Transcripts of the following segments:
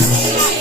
Música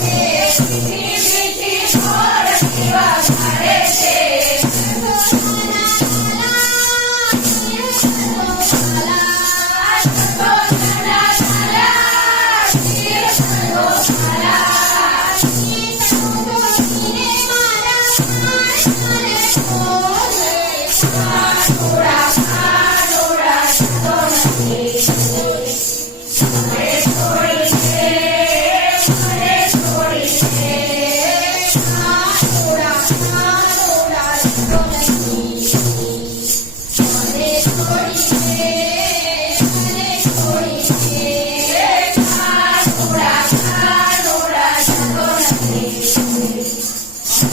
Yeah.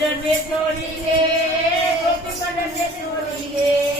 મંડળ છોડી છોડીને ગોપી મંડળ છોડી છોડીને.